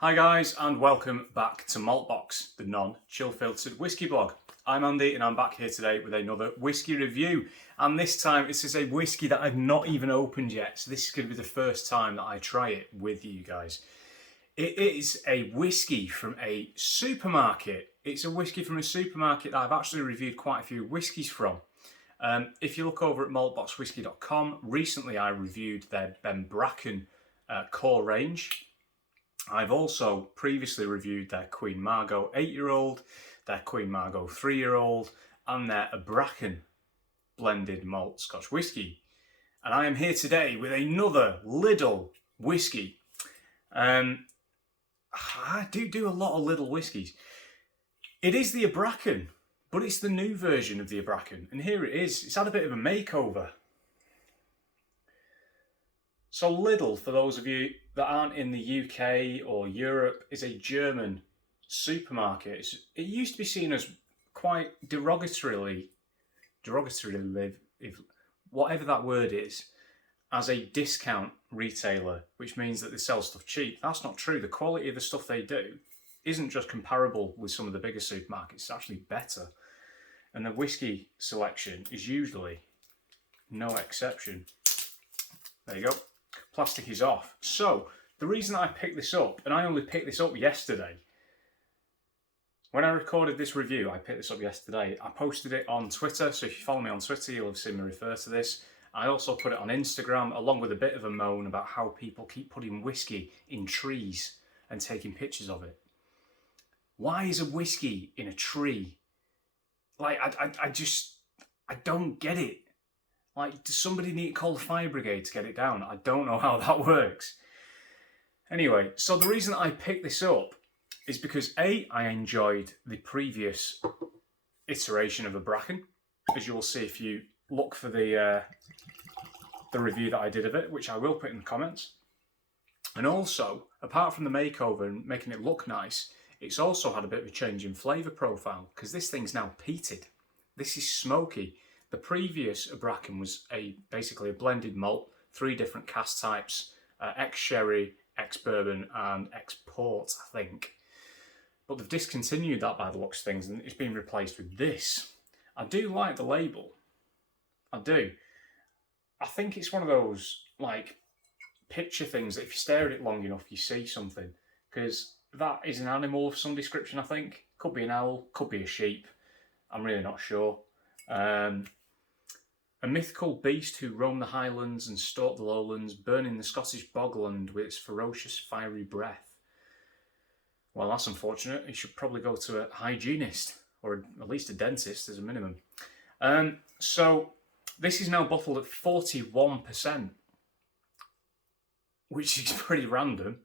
Hi guys, and welcome back to Maltbox, the non-chill filtered whiskey blog. I'm Andy and I'm back here today with another whiskey review, and this time this is a whiskey that I've not even opened yet, so this is going to be the first time that I try it with you guys. It is a whiskey from a supermarket. It's a whiskey from a supermarket that I've actually reviewed quite a few whiskies from. If you look over at maltboxwhiskey.com, recently I reviewed their Abrachan core range. I've also previously reviewed their Queen Margot 8-year-old, their Queen Margot 3-year-old, and their Abrachan blended malt Scotch whiskey. And I am here today with another Lidl whiskey. I do a lot of Lidl whiskies. It is the Abrachan, but it's the new version of the Abrachan. And here it is. It's had a bit of a makeover. So Lidl, for those of you that aren't in the UK or Europe, is a German supermarket. It used to be seen as quite derogatorily, if whatever that word is, as a discount retailer, which means that they sell stuff cheap. That's not true. The quality of the stuff they do isn't just comparable with some of the bigger supermarkets, it's actually better. And the whiskey selection is usually no exception. There you go. Plastic is off. So, the reason I picked this up, and I only picked this up yesterday, when I recorded this review, I picked this up yesterday. I posted it on Twitter, so if you follow me on Twitter, you'll have seen me refer to this. I also put it on Instagram, along with a bit of a moan about how people keep putting whiskey in trees and taking pictures of it. Why is a whiskey in a tree? Like, I don't get it. Like, does somebody need to call the fire brigade to get it down? I don't know how that works. Anyway, so the reason I picked this up is because A, I enjoyed the previous iteration of Abrachan, as you'll see if you look for the review that I did of it, which I will put in the comments. And also, apart from the makeover and making it look nice, it's also had a bit of a change in flavour profile, because this thing's now peated. This is smoky. The previous Abrachan was basically a blended malt, 3 different cask types, ex-sherry, ex-bourbon and ex-port, I think. But they've discontinued that by the looks of things and it's been replaced with this. I do like the label. I do. I think it's one of those, like, picture things that if you stare at it long enough, you see something. Because that is an animal of some description, I think. Could be an owl, could be a sheep. I'm really not sure. A mythical beast who roamed the highlands and stalked the lowlands, burning the Scottish bogland with its ferocious fiery breath. Well, that's unfortunate. You should probably go to a hygienist, or at least a dentist as a minimum. So this is now bottled at 41%, which is pretty random.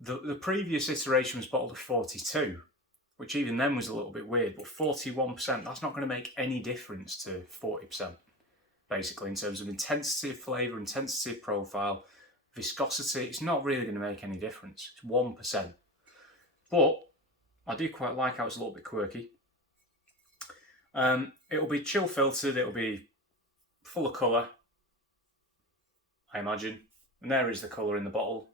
The previous iteration was bottled at 42%. Which even then was a little bit weird, but 41%, that's not going to make any difference to 40%, basically, in terms of intensity of flavour, intensity of profile, viscosity. It's not really going to make any difference. It's 1%. But I do quite like how it's a little bit quirky. It'll be chill filtered, it'll be full of colour, I imagine. And there is the colour in the bottle.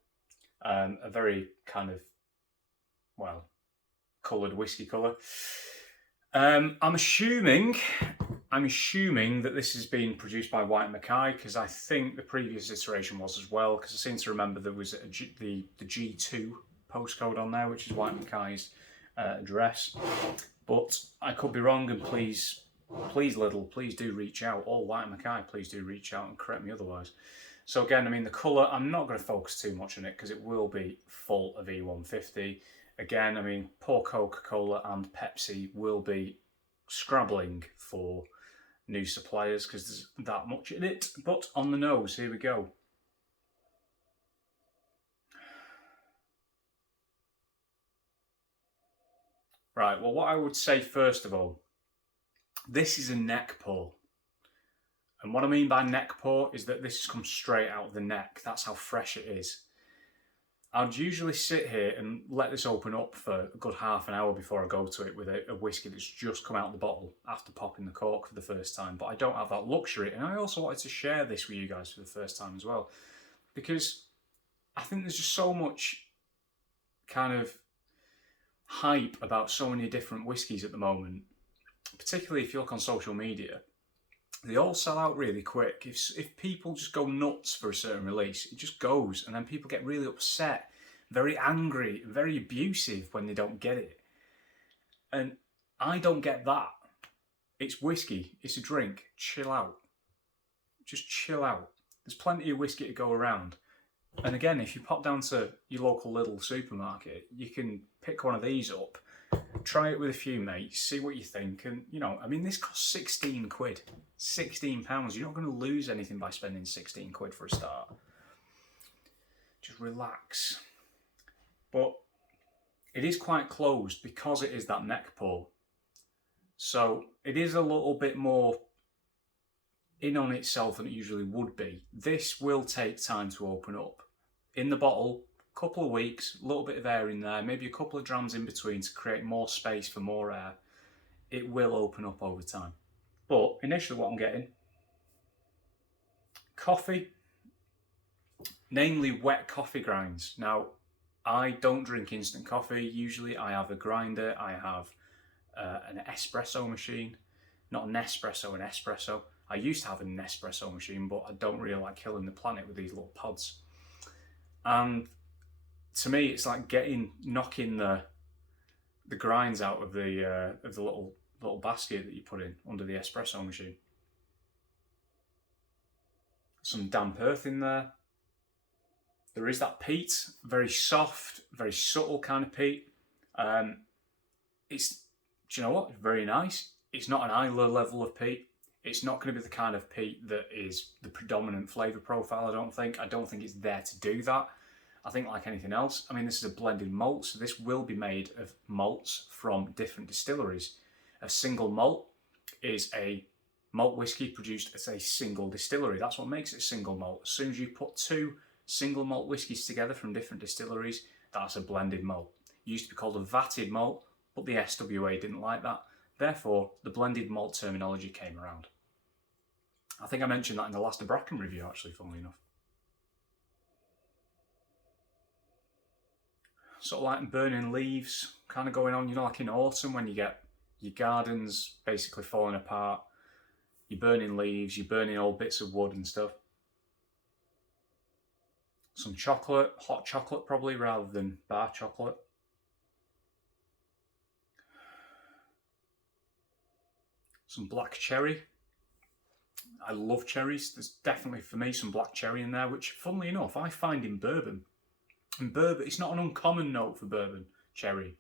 A very kind of, well, coloured whiskey colour. I'm assuming that this has been produced by White Mackay, because I think the previous iteration was as well, because I seem to remember there was the G2 postcode on there, which is White Mackay's address. But I could be wrong, and please Lidl, please do reach out, or White Mackay, please do reach out and correct me otherwise. So again, I mean, the colour, I'm not going to focus too much on it, because it will be full of E150. Again, I mean, poor Coca-Cola and Pepsi will be scrabbling for new suppliers because there's that much in it. But on the nose, here we go. Right, well, what I would say first of all, this is a neck pour. And what I mean by neck pour is that this comes straight out of the neck. That's how fresh it is. I'd usually sit here and let this open up for a good half an hour before I go to it with a whiskey that's just come out of the bottle after popping the cork for the first time. But I don't have that luxury. And I also wanted to share this with you guys for the first time as well. Because I think there's just so much kind of hype about so many different whiskies at the moment, particularly if you look on social media, they all sell out really quick. If people just go nuts for a certain release, it just goes, and then people get really upset, very angry, very abusive when they don't get it. And I don't get that. It's whiskey, it's a drink, chill out. Just chill out. There's plenty of whiskey to go around. And again, if you pop down to your local Lidl supermarket, you can pick one of these up, try it with a few mates, see what you think. And, you know, I mean, this costs 16 quid, £16. You're not going to lose anything by spending 16 quid for a start. Just relax. But it is quite closed because it is that neck pour. So it is a little bit more in on itself than it usually would be. This will take time to open up. In the bottle, a couple of weeks, a little bit of air in there, maybe a couple of drams in between to create more space for more air. It will open up over time. But initially what I'm getting, coffee, namely wet coffee grinds. Now, I don't drink instant coffee. Usually I have a grinder, I have an espresso machine, not an Nespresso, an espresso. I used to have an Nespresso machine, but I don't really like killing the planet with these little pods. And to me, it's like knocking the grinds out of the little basket that you put in under the espresso machine. Some damp earth in there. There is that peat, very soft, very subtle kind of peat. Do you know what? It's very nice. It's not an Isla level of peat. It's not going to be the kind of peat that is the predominant flavour profile, I don't think. I don't think it's there to do that. I think like anything else, I mean, this is a blended malt, so this will be made of malts from different distilleries. A single malt is a malt whiskey produced at a single distillery. That's what makes it a single malt. As soon as you put two single malt whiskies together from different distilleries, that's a blended malt. It used to be called a vatted malt, but the SWA didn't like that. Therefore, the blended malt terminology came around. I think I mentioned that in the last Abrachan review, actually, funnily enough. Sort of like burning leaves kind of going on, you know, like in autumn when you get your gardens basically falling apart. You're burning leaves, you're burning old bits of wood and stuff. Some chocolate, hot chocolate probably, rather than bar chocolate. Some black cherry. I love cherries. There's definitely, for me, some black cherry in there, which, funnily enough, I find in bourbon. And bourbon, it's not an uncommon note for bourbon, cherry.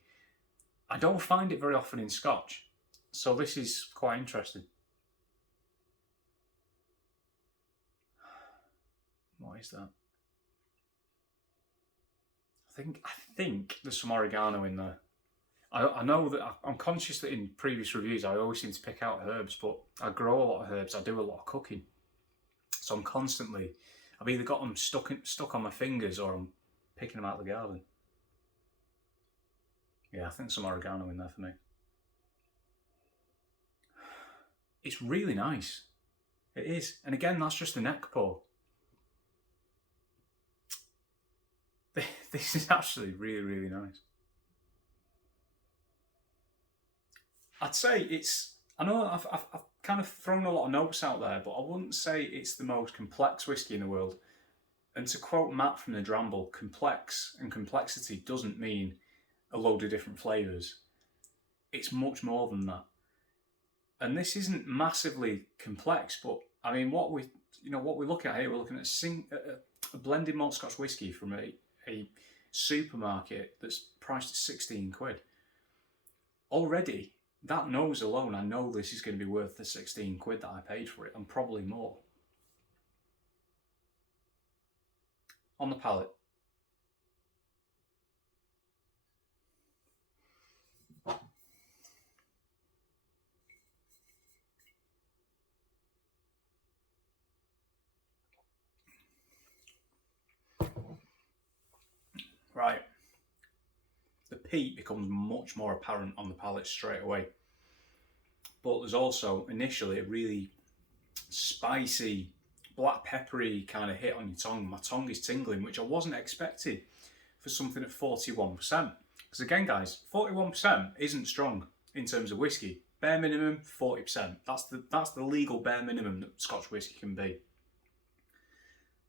I don't find it very often in Scotch. So this is quite interesting. What is that? I think there's some oregano in there. I know that I'm conscious that in previous reviews I always seem to pick out herbs, but I grow a lot of herbs, I do a lot of cooking. So I'm constantly, I've either got them stuck on my fingers or I'm picking them out of the garden. Yeah, I think some oregano in there for me. It's really nice. It is. And again, that's just the neck pour. This is actually really, really nice. I'd say it's, I know I've kind of thrown a lot of notes out there, but I wouldn't say it's the most complex whiskey in the world. And to quote Matt from the Dramble, complex and complexity doesn't mean a load of different flavours. It's much more than that. And this isn't massively complex, but I mean, what we're looking at here, we're looking at a blended malt Scotch whiskey from a supermarket that's priced at 16 quid. Already, that nose alone, I know this is going to be worth the 16 quid that I paid for it, and probably more. On the palate. Right. The peat becomes much more apparent on the palate straight away. But there's also initially a really spicy, black peppery kind of hit on your tongue. My tongue is tingling, which I wasn't expecting for something at 41%. Because again, guys, 41% isn't strong in terms of whiskey. Bare minimum, 40%. That's the legal bare minimum that Scotch whiskey can be.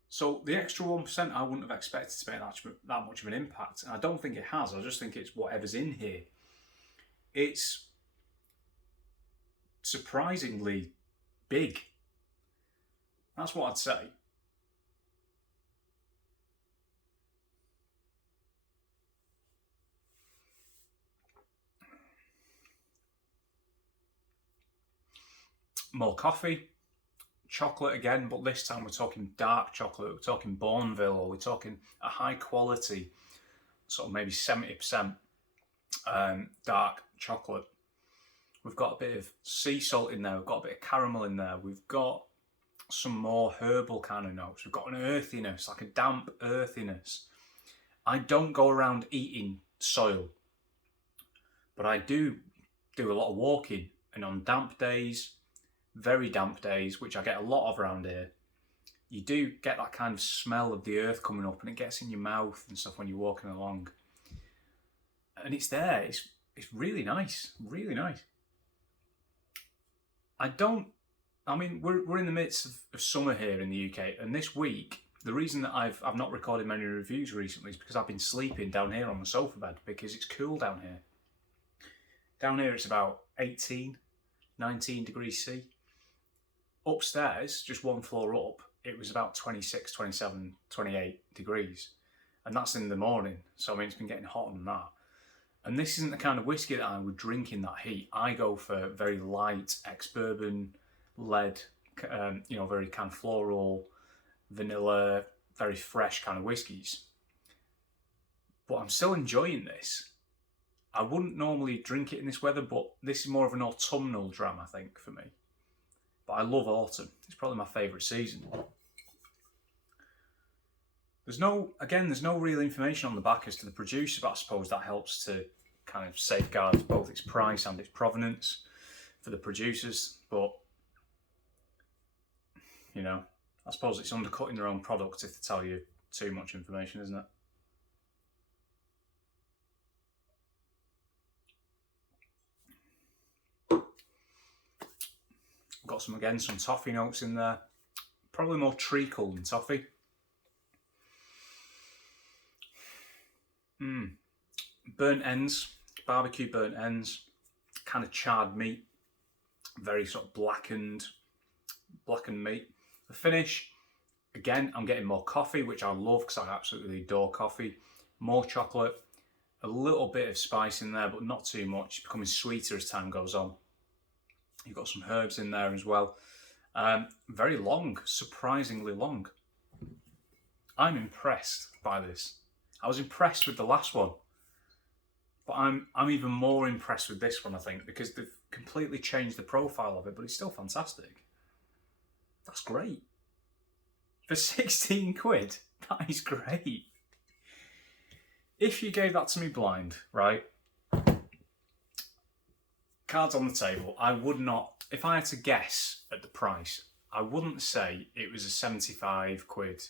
So the extra 1%, I wouldn't have expected to make that much of an impact. And I don't think it has. I just think it's whatever's in here. It's surprisingly big. That's what I'd say. More coffee, chocolate again, but this time we're talking dark chocolate, we're talking Bourneville, or we're talking a high quality, sort of maybe 70% dark chocolate. We've got a bit of sea salt in there, we've got a bit of caramel in there, we've got some more herbal kind of notes, we've got an earthiness, like a damp earthiness. I don't go around eating soil, but I do a lot of walking, and on damp days, very damp days, which I get a lot of around here, you do get that kind of smell of the earth coming up, and it gets in your mouth and stuff when you're walking along. And it's there. It's really nice, really nice. I mean, we're in the midst of summer here in the UK, and this week, the reason that I've not recorded many reviews recently is because I've been sleeping down here on the sofa bed, because it's cool down here. Down here it's about 18, 19 degrees C. Upstairs, just one floor up, it was about 26, 27, 28 degrees. And that's in the morning. So, I mean, it's been getting hotter than that. And this isn't the kind of whiskey that I would drink in that heat. I go for very light, ex-bourbon led, very kind of floral, vanilla, very fresh kind of whiskies. But I'm still enjoying this. I wouldn't normally drink it in this weather, but this is more of an autumnal dram, I think, for me. But I love autumn. It's probably my favourite season. There's no real information on the back as to the producer, but I suppose that helps to kind of safeguard both its price and its provenance for the producers. But, I suppose it's undercutting their own product if they tell you too much information, isn't it? Got some toffee notes in there. Probably more treacle than toffee. Burnt ends, barbecue burnt ends, kind of charred meat, very sort of blackened meat. The finish, again, I'm getting more coffee, which I love because I absolutely adore coffee. More chocolate, a little bit of spice in there, but not too much. It's becoming sweeter as time goes on. You've got some herbs in there as well. Very long, surprisingly long. I'm impressed by this. I was impressed with the last one, but I'm even more impressed with this one, I think, because they've completely changed the profile of it, but it's still fantastic. That's great. For 16 quid, that is great. If you gave that to me blind, right? Cards on the table, I would not, if I had to guess at the price, I wouldn't say it was a 75 quid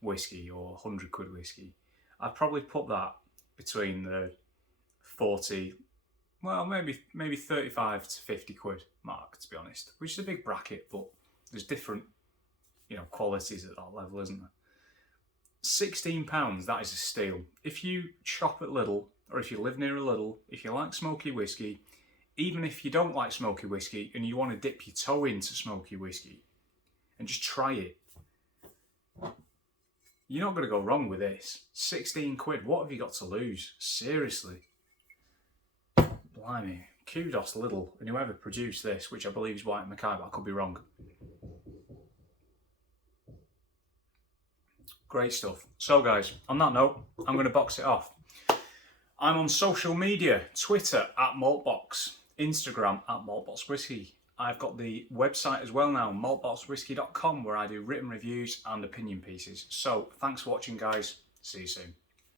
whiskey or 100 quid whiskey. I'd probably put that between the 40, well, maybe 35 to 50 quid mark, to be honest, which is a big bracket, but there's different, qualities at that level, isn't there? £16, that is a steal. If you shop at Lidl, or if you live near a Lidl, if you like smoky whiskey, even if you don't like smoky whiskey and you want to dip your toe into smoky whiskey and just try it, you're not going to go wrong with this. 16 quid, what have you got to lose? Seriously. Blimey. Kudos Lidl and whoever produced this, which I believe is White Mackay, but I could be wrong. Great stuff. So guys, on that note, I'm going to box it off. I'm on social media, Twitter @Maltbox, Instagram @MaltboxWhisky. I've got the website as well now, maltboxwhisky.com, where I do written reviews and opinion pieces. So thanks for watching, guys. See you soon.